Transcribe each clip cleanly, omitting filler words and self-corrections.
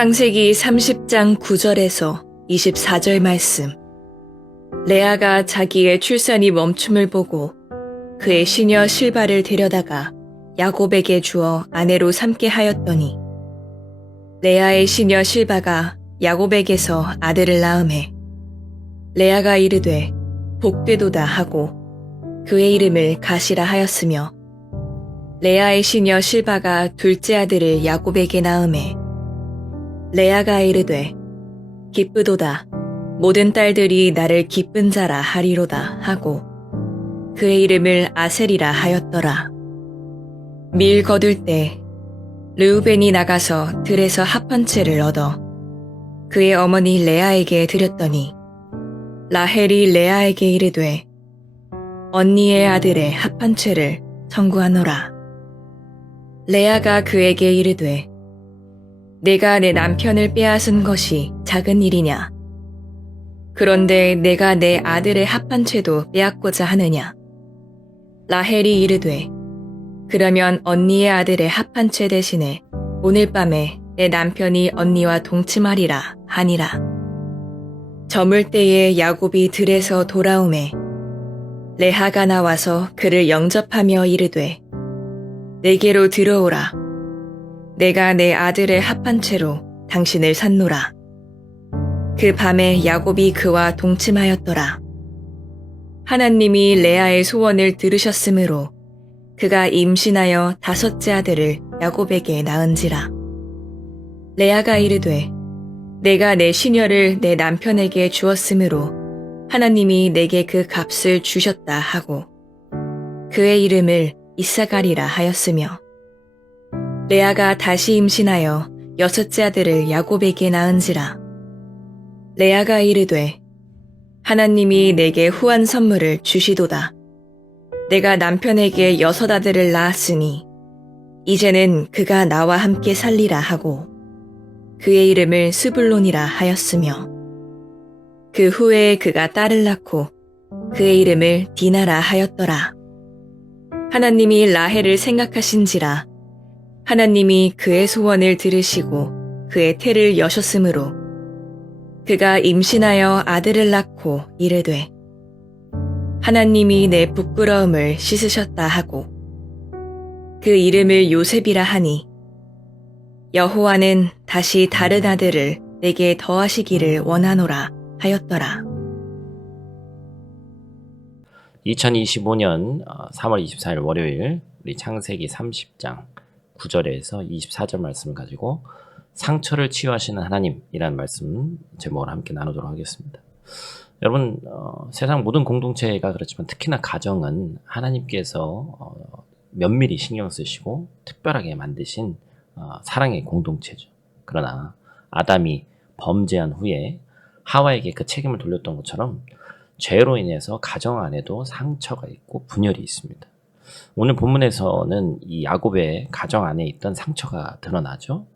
창세기 30장 9절에서 24절 말씀. 레아가 자기의 출산이 멈춤을 보고 그의 시녀 실바를 데려다가 야곱에게 주어 아내로 삼게 하였더니 레아의 시녀 실바가 야곱에게서 아들을 낳음에 레아가 이르되 복되도다 하고 그의 이름을 가시라 하였으며 레아의 시녀 실바가 둘째 아들을 야곱에게 낳음에 레아가 이르되 기쁘도다 모든 딸들이 나를 기쁜 자라 하리로다 하고 그의 이름을 아셀이라 하였더라. 밀 거둘 때 르우벤이 나가서 들에서 합 한 채를 얻어 그의 어머니 레아에게 드렸더니 라헬이 레아에게 이르되 언니의 아들의 합 한 채를 청구하노라. 레아가 그에게 이르되 내가 내 남편을 빼앗은 것이 작은 일이냐? 그런데 내가 내 아들의 합 한 채도 빼앗고자 하느냐? 라헬이 이르되 그러면 언니의 아들의 합 한 채 대신에 오늘 밤에 내 남편이 언니와 동침하리라 하니라. 저물 때에 야곱이 들에서 돌아오매 레아가 나와서 그를 영접하며 이르되 내게로 들어오라. 내가 내 아들의 합 한 채로 당신을 샀노라. 그 밤에 야곱이 그와 동침하였더라. 하나님이 레아의 소원을 들으셨으므로 그가 임신하여 다섯째 아들을 야곱에게 낳은지라. 레아가 이르되 내가 내 시녀를 내 남편에게 주었으므로 하나님이 내게 그 값을 주셨다 하고 그의 이름을 이사가리라 하였으며 레아가 다시 임신하여 여섯째 아들을 야곱에게 낳은지라. 레아가 이르되 하나님이 내게 후한 선물을 주시도다. 내가 남편에게 여섯 아들을 낳았으니 이제는 그가 나와 함께 살리라 하고 그의 이름을 스불론이라 하였으며 그 후에 그가 딸을 낳고 그의 이름을 디나라 하였더라. 하나님이 라헬을 생각하신지라 하나님이 그의 소원을 들으시고 그의 태를 여셨으므로 그가 임신하여 아들을 낳고 이르되 하나님이 내 부끄러움을 씻으셨다 하고 그 이름을 요셉이라 하니 여호와는 다시 다른 아들을 내게 더하시기를 원하노라 하였더라. 2025년 3월 24일 월요일 우리 창세기 30장 9절에서 24절 말씀을 가지고 상처를 치유하시는 하나님이라는 말씀 제목을 함께 나누도록 하겠습니다. 여러분 세상 모든 공동체가 그렇지만 특히나 가정은 하나님께서 면밀히 신경 쓰시고 특별하게 만드신 사랑의 공동체죠. 그러나 아담이 범죄한 후에 하와에게 그 책임을 돌렸던 것처럼 죄로 인해서 가정 안에도 상처가 있고 분열이 있습니다. 오늘 본문에서는 이 야곱의 가정 안에 있던 상처가 드러나죠.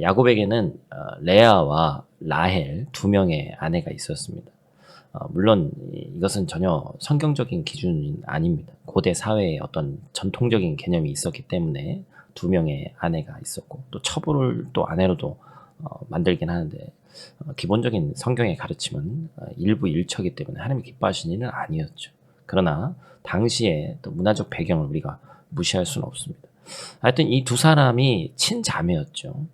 야곱에게는 레아와 라헬 두 명의 아내가 있었습니다. 물론 이것은 전혀 성경적인 기준은 아닙니다. 고대 사회에 어떤 전통적인 개념이 있었기 때문에 두 명의 아내가 있었고 또 처부를 또 아내로도 만들긴 하는데 기본적인 성경의 가르침은 일부 일처이기 때문에 하나님이 기뻐하신 일은 아니었죠. 그러나 당시에 또 문화적 배경을 우리가 무시할 수는 없습니다. 하여튼 이 두 사람이 친자매였죠.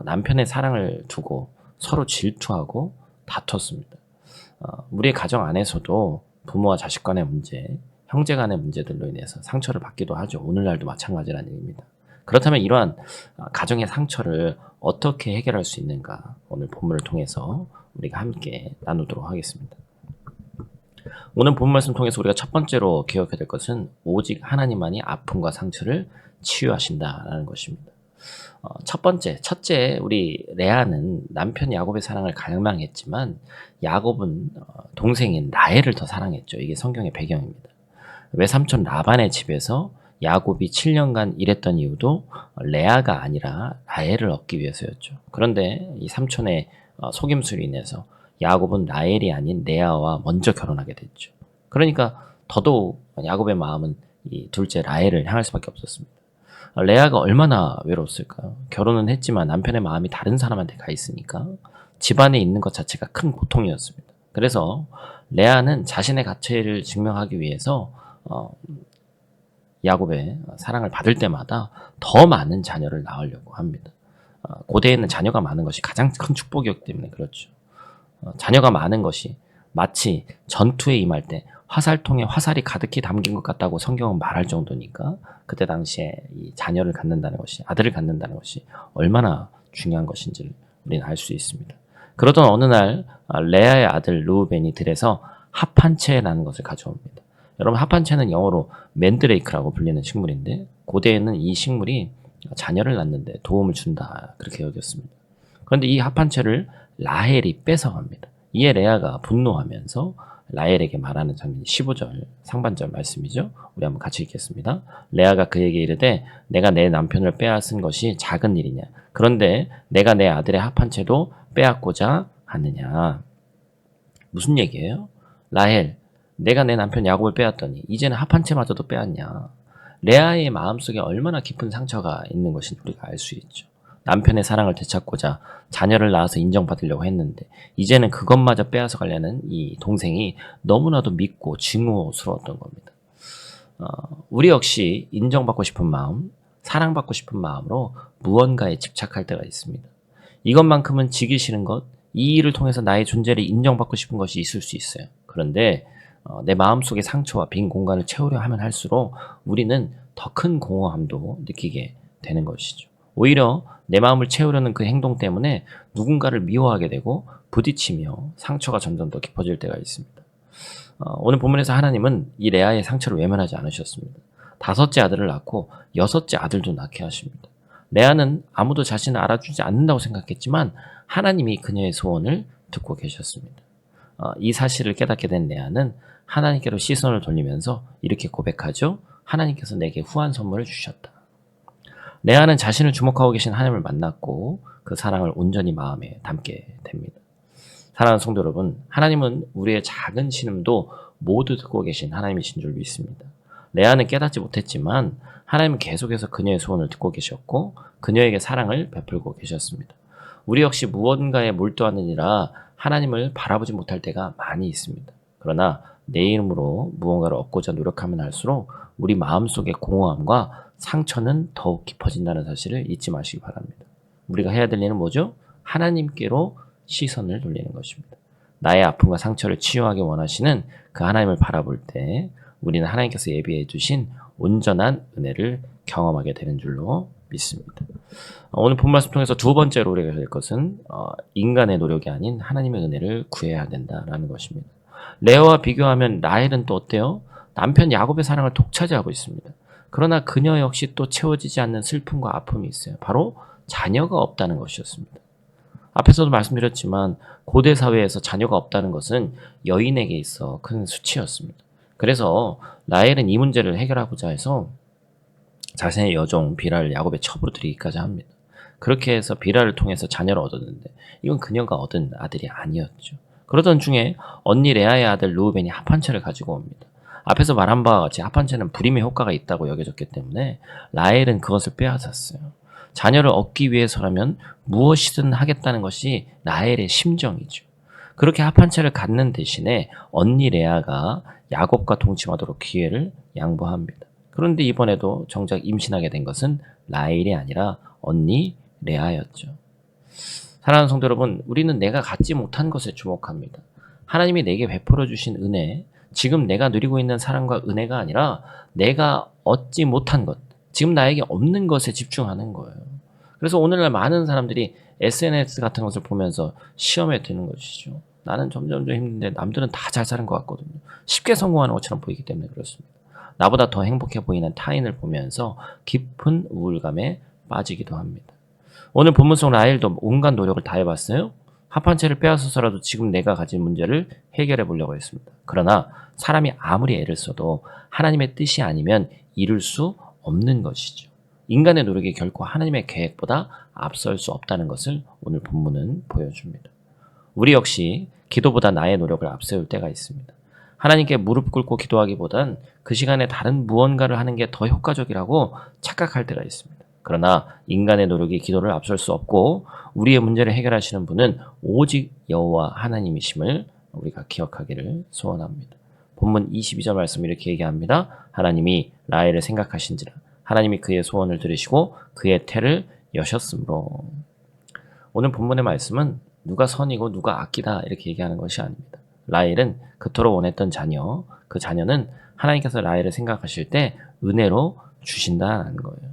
남편의 사랑을 두고 서로 질투하고 다퉜습니다. 우리의 가정 안에서도 부모와 자식 간의 문제, 형제 간의 문제들로 인해서 상처를 받기도 하죠. 오늘날도 마찬가지라는 얘기입니다. 그렇다면 이러한 가정의 상처를 어떻게 해결할 수 있는가 오늘 본문을 통해서 우리가 함께 나누도록 하겠습니다. 오늘 본문 말씀 통해서 우리가 첫 번째로 기억해야 될 것은 오직 하나님만이 아픔과 상처를 치유하신다라는 것입니다. 첫째 우리 레아는 남편 야곱의 사랑을 갈망했지만 야곱은 동생인 라헬을 더 사랑했죠. 이게 성경의 배경입니다. 외삼촌 라반의 집에서 야곱이 7년간 일했던 이유도 레아가 아니라 라헬을 얻기 위해서였죠. 그런데 이 삼촌의 속임수로 인해서 야곱은 라헬이 아닌 레아와 먼저 결혼하게 됐죠. 그러니까 더더욱 야곱의 마음은 이 둘째 라헬을 향할 수밖에 없었습니다. 레아가 얼마나 외로웠을까요? 결혼은 했지만 남편의 마음이 다른 사람한테 가 있으니까 집안에 있는 것 자체가 큰 고통이었습니다. 그래서 레아는 자신의 가치를 증명하기 위해서 야곱의 사랑을 받을 때마다 더 많은 자녀를 낳으려고 합니다. 고대에는 자녀가 많은 것이 가장 큰 축복이었기 때문에 그렇죠. 자녀가 많은 것이 마치 전투에 임할 때 화살통에 화살이 가득히 담긴 것 같다고 성경은 말할 정도니까 그때 당시에 이 자녀를 갖는다는 것이, 아들을 갖는다는 것이 얼마나 중요한 것인지를 우리는 알 수 있습니다. 그러던 어느 날 레아의 아들 르우벤이 들에서 합한채라는 것을 가져옵니다. 여러분, 합한채는 영어로 맨드레이크라고 불리는 식물인데 고대에는 이 식물이 자녀를 낳는데 도움을 준다, 그렇게 여겼습니다. 그런데 이 합한채를 라헬이 뺏어갑니다. 이에 레아가 분노하면서 라헬에게 말하는 장면이 15절 상반절 말씀이죠. 우리 한번 같이 읽겠습니다. 레아가 그에게 이르되 내가 내 남편을 빼앗은 것이 작은 일이냐? 그런데 내가 내 아들의 합한채도 빼앗고자 하느냐? 무슨 얘기예요? 라헬, 내가 내 남편 야곱을 빼앗더니 이제는 합한채마저도 빼앗냐? 레아의 마음속에 얼마나 깊은 상처가 있는 것인지 우리가 알 수 있죠. 남편의 사랑을 되찾고자 자녀를 낳아서 인정받으려고 했는데 이제는 그것마저 빼앗아 가려는 이 동생이 너무나도 믿고 증오스러웠던 겁니다. 우리 역시 인정받고 싶은 마음, 사랑받고 싶은 마음으로 무언가에 집착할 때가 있습니다. 이것만큼은 지기 싫은 것, 이 일을 통해서 나의 존재를 인정받고 싶은 것이 있을 수 있어요. 그런데 내 마음속의 상처와 빈 공간을 채우려 하면 할수록 우리는 더 큰 공허함도 느끼게 되는 것이죠. 오히려 내 마음을 채우려는 그 행동 때문에 누군가를 미워하게 되고 부딪히며 상처가 점점 더 깊어질 때가 있습니다. 오늘 본문에서 하나님은 이 레아의 상처를 외면하지 않으셨습니다. 5째 아들을 낳고 6째 아들도 낳게 하십니다. 레아는 아무도 자신을 알아주지 않는다고 생각했지만 하나님이 그녀의 소원을 듣고 계셨습니다. 이 사실을 깨닫게 된 레아는 하나님께로 시선을 돌리면서 이렇게 고백하죠. 하나님께서 내게 후한 선물을 주셨다. 레아는 자신을 주목하고 계신 하나님을 만났고 그 사랑을 온전히 마음에 담게 됩니다. 사랑하는 성도 여러분, 하나님은 우리의 작은 신음도 모두 듣고 계신 하나님이신 줄 믿습니다. 레아는 깨닫지 못했지만 하나님은 계속해서 그녀의 소원을 듣고 계셨고 그녀에게 사랑을 베풀고 계셨습니다. 우리 역시 무언가에 몰두하느니라 하나님을 바라보지 못할 때가 많이 있습니다. 그러나 내 이름으로 무언가를 얻고자 노력하면 할수록 우리 마음속의 공허함과 상처는 더욱 깊어진다는 사실을 잊지 마시기 바랍니다. 우리가 해야 될 일은 뭐죠? 하나님께로 시선을 돌리는 것입니다. 나의 아픔과 상처를 치유하기 원하시는 그 하나님을 바라볼 때 우리는 하나님께서 예비해 주신 온전한 은혜를 경험하게 되는 줄로 믿습니다. 오늘 본 말씀 통해서 두 번째로 우리가 될 것은 인간의 노력이 아닌 하나님의 은혜를 구해야 된다라는 것입니다. 레아와 비교하면 라헬은 또 어때요? 남편 야곱의 사랑을 독차지하고 있습니다. 그러나 그녀 역시 또 채워지지 않는 슬픔과 아픔이 있어요. 바로 자녀가 없다는 것이었습니다. 앞에서도 말씀드렸지만 고대 사회에서 자녀가 없다는 것은 여인에게 있어 큰 수치였습니다. 그래서 라헬은 이 문제를 해결하고자 해서 자신의 여종 비라를 야곱의 첩으로 드리기까지 합니다. 그렇게 해서 비라를 통해서 자녀를 얻었는데 이건 그녀가 얻은 아들이 아니었죠. 그러던 중에 언니 레아의 아들 르우벤이 합한채를 가지고 옵니다. 앞에서 말한 바와 같이 합한채는 불임의 효과가 있다고 여겨졌기 때문에 라헬은 그것을 빼앗았어요. 자녀를 얻기 위해서라면 무엇이든 하겠다는 것이 라헬의 심정이죠. 그렇게 합한채를 갖는 대신에 언니 레아가 야곱과 동침하도록 기회를 양보합니다. 그런데 이번에도 정작 임신하게 된 것은 라헬이 아니라 언니 레아였죠. 사랑하는 성도 여러분, 우리는 내가 갖지 못한 것에 주목합니다. 하나님이 내게 베풀어 주신 은혜, 지금 내가 누리고 있는 사랑과 은혜가 아니라 내가 얻지 못한 것, 지금 나에게 없는 것에 집중하는 거예요. 그래서 오늘날 많은 사람들이 SNS 같은 것을 보면서 시험에 드는 것이죠. 나는 점점 힘든데 남들은 다 잘 사는 것 같거든요. 쉽게 성공하는 것처럼 보이기 때문에 그렇습니다. 나보다 더 행복해 보이는 타인을 보면서 깊은 우울감에 빠지기도 합니다. 오늘 본문 속 라헬도 온갖 노력을 다 해봤어요. 합한채를 빼앗아서라도 지금 내가 가진 문제를 해결해 보려고 했습니다. 그러나 사람이 아무리 애를 써도 하나님의 뜻이 아니면 이룰 수 없는 것이죠. 인간의 노력이 결코 하나님의 계획보다 앞설 수 없다는 것을 오늘 본문은 보여줍니다. 우리 역시 기도보다 나의 노력을 앞세울 때가 있습니다. 하나님께 무릎 꿇고 기도하기보단 그 시간에 다른 무언가를 하는 게 더 효과적이라고 착각할 때가 있습니다. 그러나 인간의 노력이 기도를 앞설 수 없고 우리의 문제를 해결하시는 분은 오직 여호와 하나님이심을 우리가 기억하기를 소원합니다. 본문 22절 말씀 이렇게 얘기합니다. 하나님이 라헬을 생각하신지라 하나님이 그의 소원을 들으시고 그의 태를 여셨으므로. 오늘 본문의 말씀은 누가 선이고 누가 악기다 이렇게 얘기하는 것이 아닙니다. 라헬은 그토록 원했던 자녀, 그 자녀는 하나님께서 라헬을 생각하실 때 은혜로 주신다는 거예요.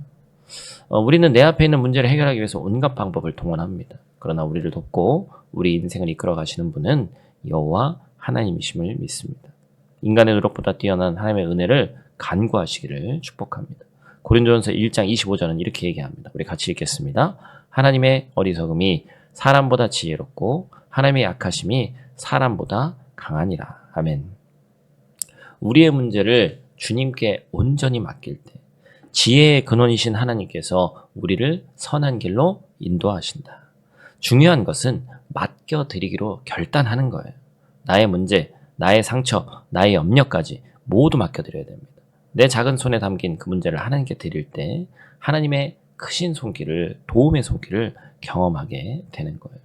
우리는 내 앞에 있는 문제를 해결하기 위해서 온갖 방법을 동원합니다. 그러나 우리를 돕고 우리 인생을 이끌어 가시는 분은 여호와 하나님이심을 믿습니다. 인간의 노력보다 뛰어난 하나님의 은혜를 간구하시기를 축복합니다. 고린도전서 1장 25절은 이렇게 얘기합니다. 우리 같이 읽겠습니다. 하나님의 어리석음이 사람보다 지혜롭고 하나님의 약하심이 사람보다 강하니라. 아멘. 우리의 문제를 주님께 온전히 맡길 때 지혜의 근원이신 하나님께서 우리를 선한 길로 인도하신다. 중요한 것은 맡겨드리기로 결단하는 거예요. 나의 문제, 나의 상처, 나의 염려까지 모두 맡겨드려야 됩니다. 내 작은 손에 담긴 그 문제를 하나님께 드릴 때 하나님의 크신 손길을, 도움의 손길을 경험하게 되는 거예요.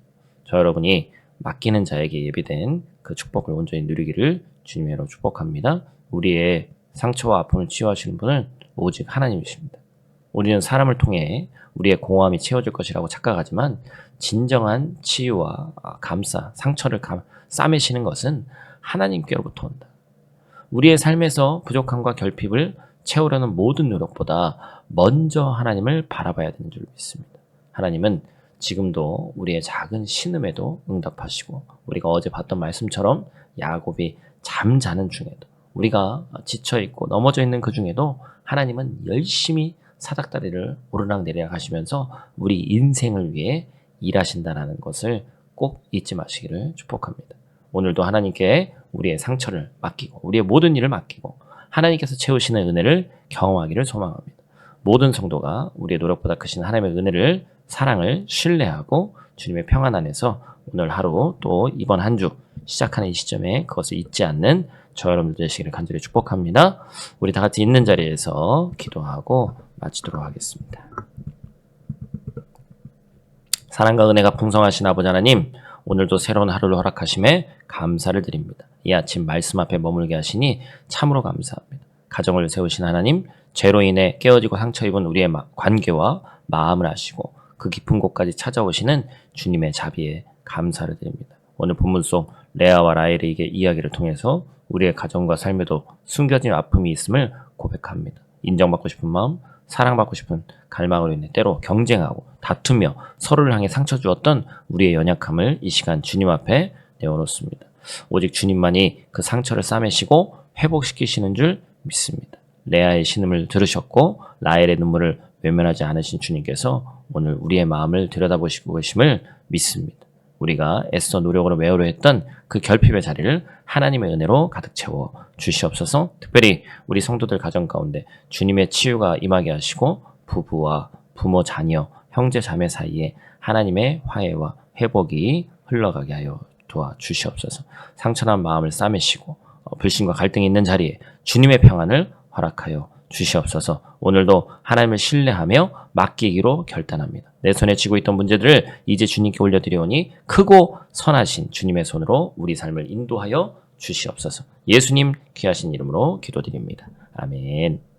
저 여러분이 맡기는 자에게 예비된 그 축복을 온전히 누리기를 주님의 이름으로 축복합니다. 우리의 상처와 아픔을 치유하시는 분은 오직 하나님이십니다. 우리는 사람을 통해 우리의 공허함이 채워질 것이라고 착각하지만 진정한 치유와 감싸, 상처를 싸매시는 것은 하나님께로부터 온다. 우리의 삶에서 부족함과 결핍을 채우려는 모든 노력보다 먼저 하나님을 바라봐야 되는 줄 믿습니다. 하나님은 지금도 우리의 작은 신음에도 응답하시고 우리가 어제 봤던 말씀처럼 야곱이 잠자는 중에도 우리가 지쳐있고 넘어져 있는 그 중에도 하나님은 열심히 사닥다리를 오르락내리락 하시면서 우리 인생을 위해 일하신다는 것을 꼭 잊지 마시기를 축복합니다. 오늘도 하나님께 우리의 상처를 맡기고 우리의 모든 일을 맡기고 하나님께서 채우시는 은혜를 경험하기를 소망합니다. 모든 성도가 우리의 노력보다 크신 하나님의 은혜를, 사랑을 신뢰하고 주님의 평안 안에서 오늘 하루 또 이번 한 주 시작하는 이 시점에 그것을 잊지 않는 저 여러분들 되시기를 간절히 축복합니다. 우리 다 같이 있는 자리에서 기도하고 마치도록 하겠습니다. 사랑과 은혜가 풍성하신 아버지 하나님, 오늘도 새로운 하루를 허락하심에 감사를 드립니다. 이 아침 말씀 앞에 머물게 하시니 참으로 감사합니다. 가정을 세우신 하나님, 죄로 인해 깨어지고 상처 입은 우리의 관계와 마음을 아시고 그 깊은 곳까지 찾아오시는 주님의 자비에 감사를 드립니다. 오늘 본문 속 레아와 라헬의 이야기를 통해서 우리의 가정과 삶에도 숨겨진 아픔이 있음을 고백합니다. 인정받고 싶은 마음, 사랑받고 싶은 갈망으로 인해 때로 경쟁하고 다투며 서로를 향해 상처 주었던 우리의 연약함을 이 시간 주님 앞에 내어놓습니다. 오직 주님만이 그 상처를 싸매시고 회복시키시는 줄 믿습니다. 레아의 신음을 들으셨고 라헬의 눈물을 외면하지 않으신 주님께서 오늘 우리의 마음을 들여다보시고 계심을 믿습니다. 우리가 애써 노력으로 메우려 했던 그 결핍의 자리를 하나님의 은혜로 가득 채워 주시옵소서. 특별히 우리 성도들 가정 가운데 주님의 치유가 임하게 하시고 부부와 부모 자녀, 형제 자매 사이에 하나님의 화해와 회복이 흘러가게 하여 도와주시옵소서. 상처난 마음을 싸매시고 불신과 갈등이 있는 자리에 주님의 평안을 허락하여 주시옵소서. 오늘도 하나님을 신뢰하며 맡기기로 결단합니다. 내 손에 쥐고 있던 문제들을 이제 주님께 올려드리오니 크고 선하신 주님의 손으로 우리 삶을 인도하여 주시옵소서. 예수님 귀하신 이름으로 기도드립니다. 아멘.